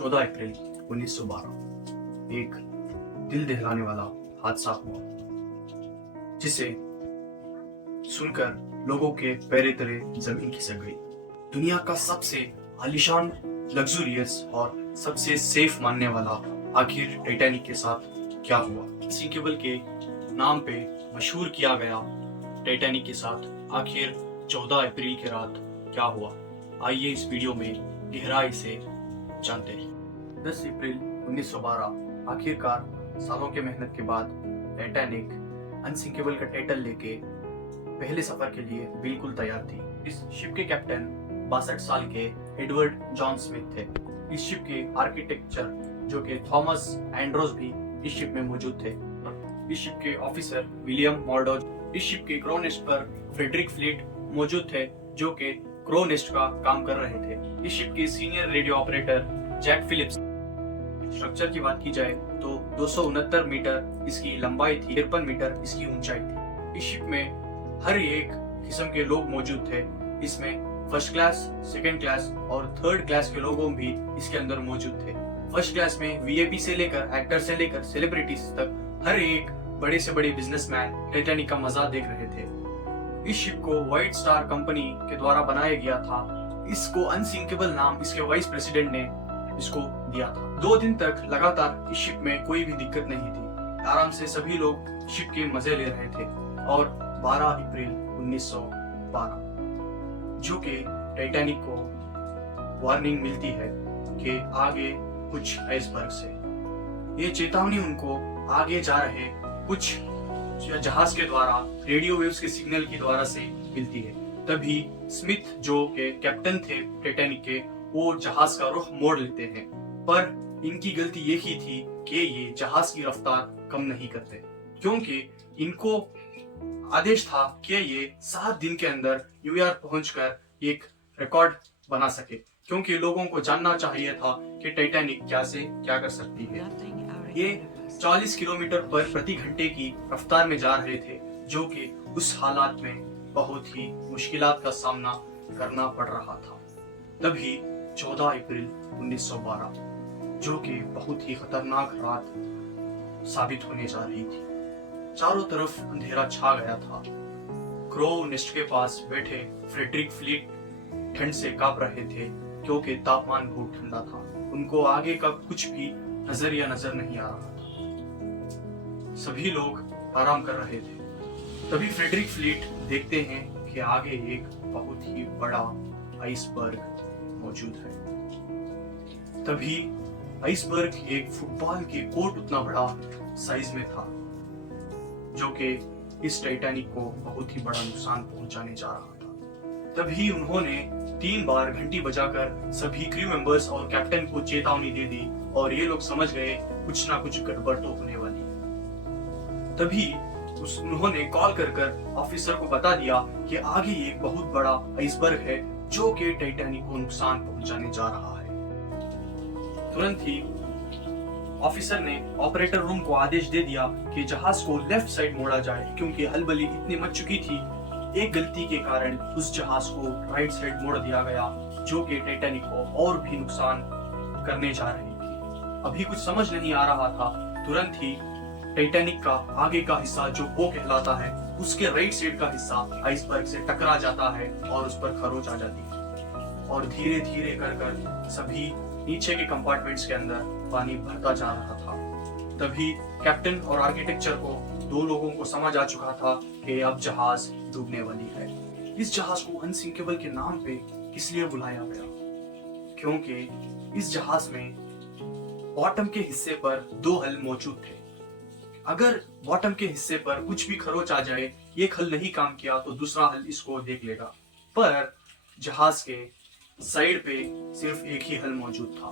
14 अप्रैल 1912 एक दिल दहलाने वाला हादसा हुआ जिसे सुनकर लोगों के पैरे तले जमीन खिसक गई। दुनिया का सबसे आलीशान, लग्जूरियस और सबसे सेफ मानने वाला आखिर टाइटैनिक के साथ क्या हुआ? सिंकेबल के नाम पे मशहूर किया गया टाइटैनिक के साथ आखिर 14 अप्रैल की रात क्या हुआ? आइए इस वीडियो में गहराई से जानते हैं। 10 अप्रैल 1912 आखिरकार सालों के मेहनत के बाद टाइटैनिक अनसिंकेबल का टाइटल लेके पहले सफर के लिए बिल्कुल तैयार थी। इस शिप के कैप्टन 62 साल के एडवर्ड जॉन स्मिथ थे। इस शिप के आर्किटेक्चर जो कि थॉमस एंड्रोस भी इस शिप में मौजूद थे। इस शिप के ऑफिसर विलियम मॉर्डोज, इस शिप के क्रोनेस्ट पर फ्रेडरिक फ्लीट मौजूद थे जो कि क्रोनेस्ट का काम कर रहे थे। इस शिप के senior radio operator Jack Phillips. Structure की बात की जाए तो 269 मीटर इसकी लंबाई थी, 53 मीटर इसकी ऊंचाई थी। इस शिप में हर एक किस्म के लोग मौजूद थे। इसमें फर्स्ट क्लास, सेकंड क्लास और थर्ड क्लास के लोगों भी इसके अंदर मौजूद थे। फर्स्ट क्लास में वीआईपी से लेकर एक्टर से लेकर सेलिब्रिटीज तक हर एक बड़े से बड़े बिजनेसमैन टाइटैनिक का मजा देख रहे थे। इस शिप को व्हाइट स्टार कंपनी के द्वारा बनाया गया था। इसको अनसिंकेबल नाम इसके वाइस प्रेसिडेंट ने इसको दिया था। 2 दिन तक लगातार इस शिप में कोई भी दिक्कत नहीं थी। आराम से सभी लोग शिप के मजे ले रहे थे। और 12 अप्रैल 1912 जो कि टाइटैनिक को वार्निंग मिलती है कि आगे कुछ आइसबर्ग से ये चेतावनी उनको आगे जा रहे कुछ जहाज के द्वारा रेडियो वेव्स के सिग्नल की द्वारा से मिलती है। तभी स्मिथ जो के कैप्टन थे टाइटैनिक के, वो जहाज का रुख मोड़ लेते हैं। पर इनकी गलती ये ही थी कि ये जहाज की रफ्तार कम नहीं करते, क्योंकि इनको आदेश था कि ये 7 दिन के अंदर न्यूयॉर्क पहुंचकर एक रिकॉर्ड बना सके, क्योंकि लोगों को जानना चाहिए था कि टाइटैनिक क्या से क्या कर सकती है। ये 40 किलोमीटर पर प्रति घंटे की रफ्तार में जा रहे थे, जो कि उस हालात में बहुत ही मुश्किलात का सामना करना पड़ रहा था। तभी 14 अप्रैल 1912 जो कि बहुत ही खतरनाक रात साबित होने जा रही थी। चारों तरफ अंधेरा छा गया था। क्रो नेस्ट के पास बैठे फ्रेडरिक फ्लीट ठंड से कांप रहे थे, क्योंकि तापमान बहुत ठंडा था। उनको आगे का कुछ भी नजर नहीं आ रहा था। सभी लोग आराम कर रहे थे। तभी फ्रेडरिक फ्लीट देखते हैं कि आगे एक बहुत ही बड़ा आइसबर्ग मौजूद है। तभी आइसबर्ग एक फुटबॉल के कोर्ट उतना बड़ा साइज में था, जो कि इस टाइटैनिक को बहुत ही बड़ा नुकसान पहुंचाने जा रहा था। तभी उन्होंने 3 बार घंटी बजाकर सभी क्रू मेंबर्स और कैप्टन को चेतावनी दे दी, और ये लोग समझ गए कुछ ना कुछ गड़बड़ तो होने वाली है। तभी उन्होंने कॉल कर ऑफिसर को बता दिया कि आगे एक बहुत बड़ा आइसबर्ग है जो कि टाइटैनिक को नुकसान पहुंचाने जा रहा है। तुरंत ही ऑफिसर ने ऑपरेटर रूम को आदेश दे दिया कि जहाज को लेफ्ट साइड मोड़ा जाए, क्योंकि हलबली इतनी मच चुकी थी। एक गलती के कारण उस जहाज को राइट साइड मोड़ दिया गया, जो कि टाइटैनिक को और भी नुकसान करने जा रही थी। अभी कुछ समझ नहीं आ रहा था। तुरंत ही टाइटैनिक का आगे का हिस्सा जो वो कहलाता है, उसके राइट साइड का हिस्सा आइसबर्ग से टकरा जाता है और उस पर खरोच आ जाती है। और धीरे धीरे कर सभी नीचे के कंपार्टमेंट्स के अंदर पानी भरता जा रहा था। तभी कैप्टन और आर्किटेक्चर को 2 लोगों को समझ आ चुका था कि अब जहाज डूबने वाली है। इस जहाज को अनसिंकेबल के नाम पे किस लिए बुलाया गया? क्योंकि इस जहाज में बॉटम के हिस्से पर 2 हल मौजूद थे। अगर बॉटम के हिस्से पर कुछ भी खरोच आ जाए, एक हल नहीं काम किया तो दूसरा हल इसको देख लेगा। पर जहाज के साइड पे सिर्फ एक ही हल मौजूद था,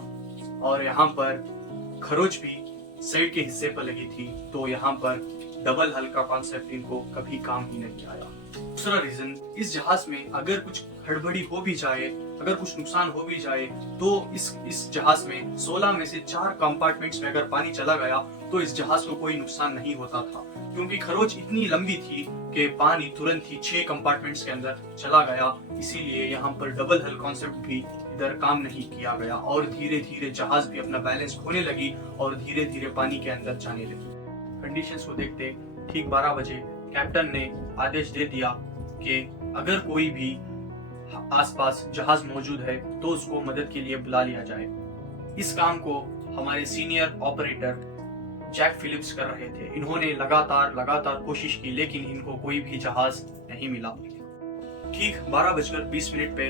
और यहाँ पर खरोच भी साइड के हिस्से पर लगी थी, तो यहाँ पर डबल हल का कॉन्सेप्ट इनको कभी काम ही नहीं आया। दूसरा रीजन, इस जहाज में अगर कुछ हड़बड़ी हो भी जाए, अगर कुछ नुकसान हो भी जाए, तो इस जहाज में 16 में से 4 कंपार्टमेंट्स में अगर पानी चला गया तो इस जहाज को कोई नुकसान नहीं होता था, क्योंकि खरोच इतनी लंबी थी कि पानी तुरंत ही 6 कंपार्टमेंट्स के अंदर चला गया। इसीलिए यहाँ पर डबल हल कॉन्सेप्ट भी इधर काम नहीं किया गया और धीरे धीरे जहाज भी अपना बैलेंस खोने लगी और धीरे धीरे पानी के अंदर जाने लगी। कंडीशंस को देखते ठीक 12 बजे कैप्टन ने आदेश दे दिया कि अगर कोई भी आसपास जहाज मौजूद है तो उसको मदद के लिए बुला लिया जाए। इस काम को हमारे सीनियर ऑपरेटर जैक फिलिप्स कर रहे थे। इन्होंने लगातार कोशिश की, लेकिन इनको कोई भी जहाज नहीं मिला। ठीक 12:20 पे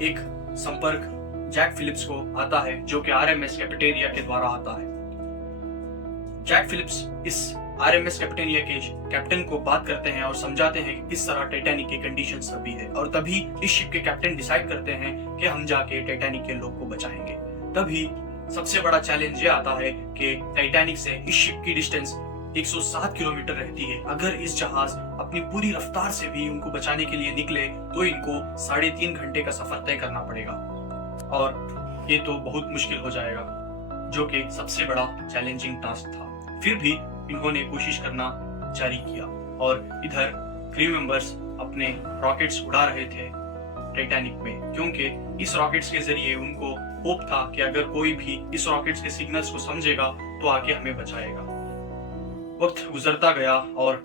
एक संपर्क जैक फिलिप्स को आता है, जो कि आरएमएस कैपिटेरिया के द्वारा आता है। जैक फिलिप्स इस आरएमएस कैपिटेरिया के कैप्टन को बात करते हैं और समझाते हैं कि किस तरह टाइटैनिक की कंडीशन अभी है, और तभी इस शिप के कैप्टन डिसाइड करते हैं कि हम जाके टाइटैनिक के लोग को बचाएंगे। तभी सबसे बड़ा चैलेंज ये आता है कि टाइटैनिक से इस शिप की डिस्टेंस 107 किलोमीटर रहती है। अगर इस जहाज अपनी पूरी रफ्तार से भी उनको बचाने के लिए निकले तो इनको 3.5 घंटे का सफर तय करना पड़ेगा, और ये तो बहुत मुश्किल हो जाएगा, जो कि सबसे बड़ा चैलेंजिंग टास्क था। फिर भी इन्होंने कोशिश करना जारी किया और इधर क्रू मेंबर्स अपने रॉकेट्स उड़ा रहे थे टाइटैनिक में, क्योंकि इस रॉकेट्स के जरिए उनको होप था कि अगर कोई भी इस रॉकेट्स के सिग्नल्स को समझेगा तो आके हमें बचाएगा। वक्त गुजरता गया और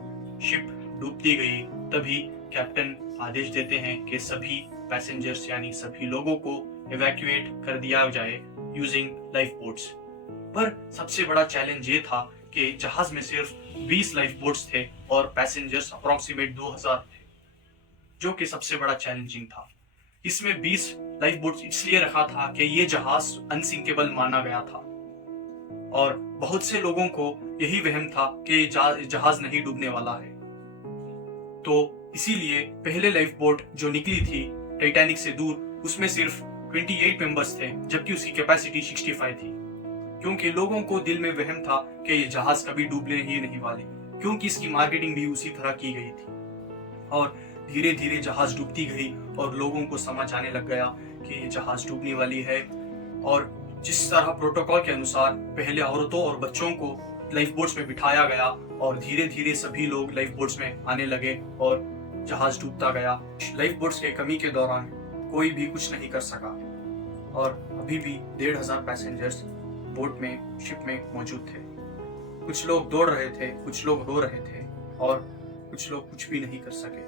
शिप डूबती गई। तभी कैप्टन आदेश देते हैं कि सभी पैसेंजर्स यानी सभी लोगों को इवैक्यूएट कर दिया जाए यूजिंग लाइफ बोट्स। पर सबसे बड़ा चैलेंज ये था कि जहाज में सिर्फ 20 लाइफ बोट्स थे और पैसेंजर्स अप्रोक्सीमेट 2000 थे, जो कि सबसे बड़ा चैलेंजिंग था। इसमें 20 लाइफ बोट्स इसलिए रखा था कि ये जहाज अनसिंकेबल माना गया था और बहुत से लोगों को यही वहम था कि जहाज नहीं डूबने वाला है। तो इसीलिए पहले लाइफ बोट जो निकली थी टाइटैनिक से दूर, उसमें सिर्फ 28 मेंबर्स थे, जबकि उसकी कैपेसिटी 65 थी, क्योंकि लोगों को दिल में वहम था कि ये जहाज कभी डूबने ही नहीं वाले, क्योंकि इसकी मार्केटिंग भी उसी तरह की गई थी। और धीरे धीरे जहाज डूबती गई और लोगों को समझ आने लग गया कि ये जहाज डूबने वाली है। और जिस तरह प्रोटोकॉल के अनुसार पहले औरतों और बच्चों को लाइफ बोट्स में बिठाया गया और धीरे धीरे सभी लोग लाइफ बोट्स में आने लगे और जहाज डूबता गया। लाइफ बोट्स के कमी के दौरान कोई भी कुछ नहीं कर सका और अभी भी 1500 पैसेंजर्स बोट में, शिप में मौजूद थे। कुछ लोग दौड़ रहे थे, कुछ लोग रो रहे थे और कुछ लोग कुछ भी नहीं कर सके,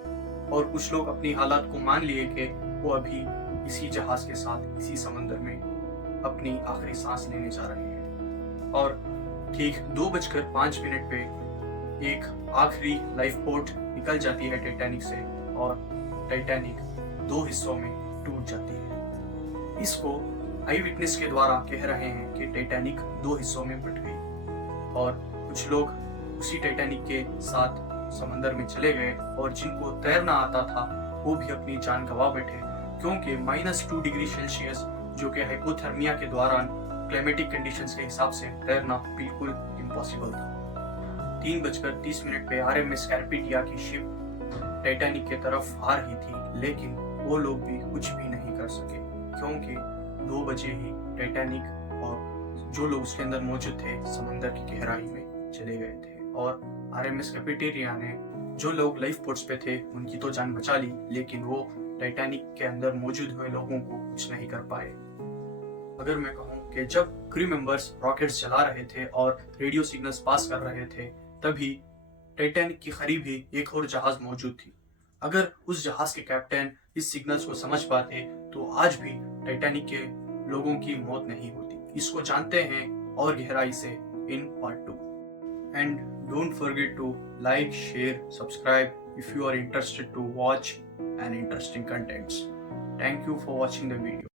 और कुछ लोग अपनी हालात को मान लिए कि वो अभी इसी जहाज के साथ इसी समंदर में अपनी आखिरी सांस लेने जा रहे हैं। और ठीक 2:05 पे एक आखिरी लाइफ बोट निकल जाती है टाइटैनिक से और टाइटैनिक 2 हिस्सों में टूट जाती है। इसको आई विटनेस के द्वारा कह रहे हैं कि टाइटैनिक 2 हिस्सों में बट गई और कुछ लोग उसी टाइटैनिक के साथ समंदर में चले गए और जिनको तैरना आता था वो भी अपनी जान गंवा बैठे, क्योंकि -2 डिग्री सेल्सियस, जो कि हाइपोथर्मिया के दौरान क्लाइमेटिक कंडीशंस के हिसाब से तैरना बिल्कुल इम्पॉसिबल था। 3:30 पे आरएमएस कैपिटेरिया की शिप टाइटैनिक के तरफ आ रही थी, लेकिन वो लोग भी कुछ भी नहीं कर सके, क्योंकि 2 बजे ही टाइटैनिक और जो लोग उसके अंदर मौजूद थे समंदर की गहराई में चले गए थे। और आरएमएस कैपिटेरिया ने जो लोग लाइफ बोट्स पे थे उनकी तो जान बचा ली, लेकिन वो टाइटैनिक के अंदर मौजूद हुए लोगों को कुछ नहीं कर पाए। अगर मैं कहूँ कि जब क्रू मेंबर्स रॉकेट्स चला रहे थे और रेडियो सिग्नल्स पास कर रहे थे, तभी टाइटैनिक के करीब ही एक और जहाज मौजूद थी। अगर उस जहाज के कैप्टन इस सिग्नल्स को समझ पाते तो आज भी टाइटैनिक के लोगों की मौत नहीं होती। इसको जानते हैं और गहराई से in part 2। And don't forget to like, share, subscribe if you are interested to watch an interesting contents. Thank you for watching the video.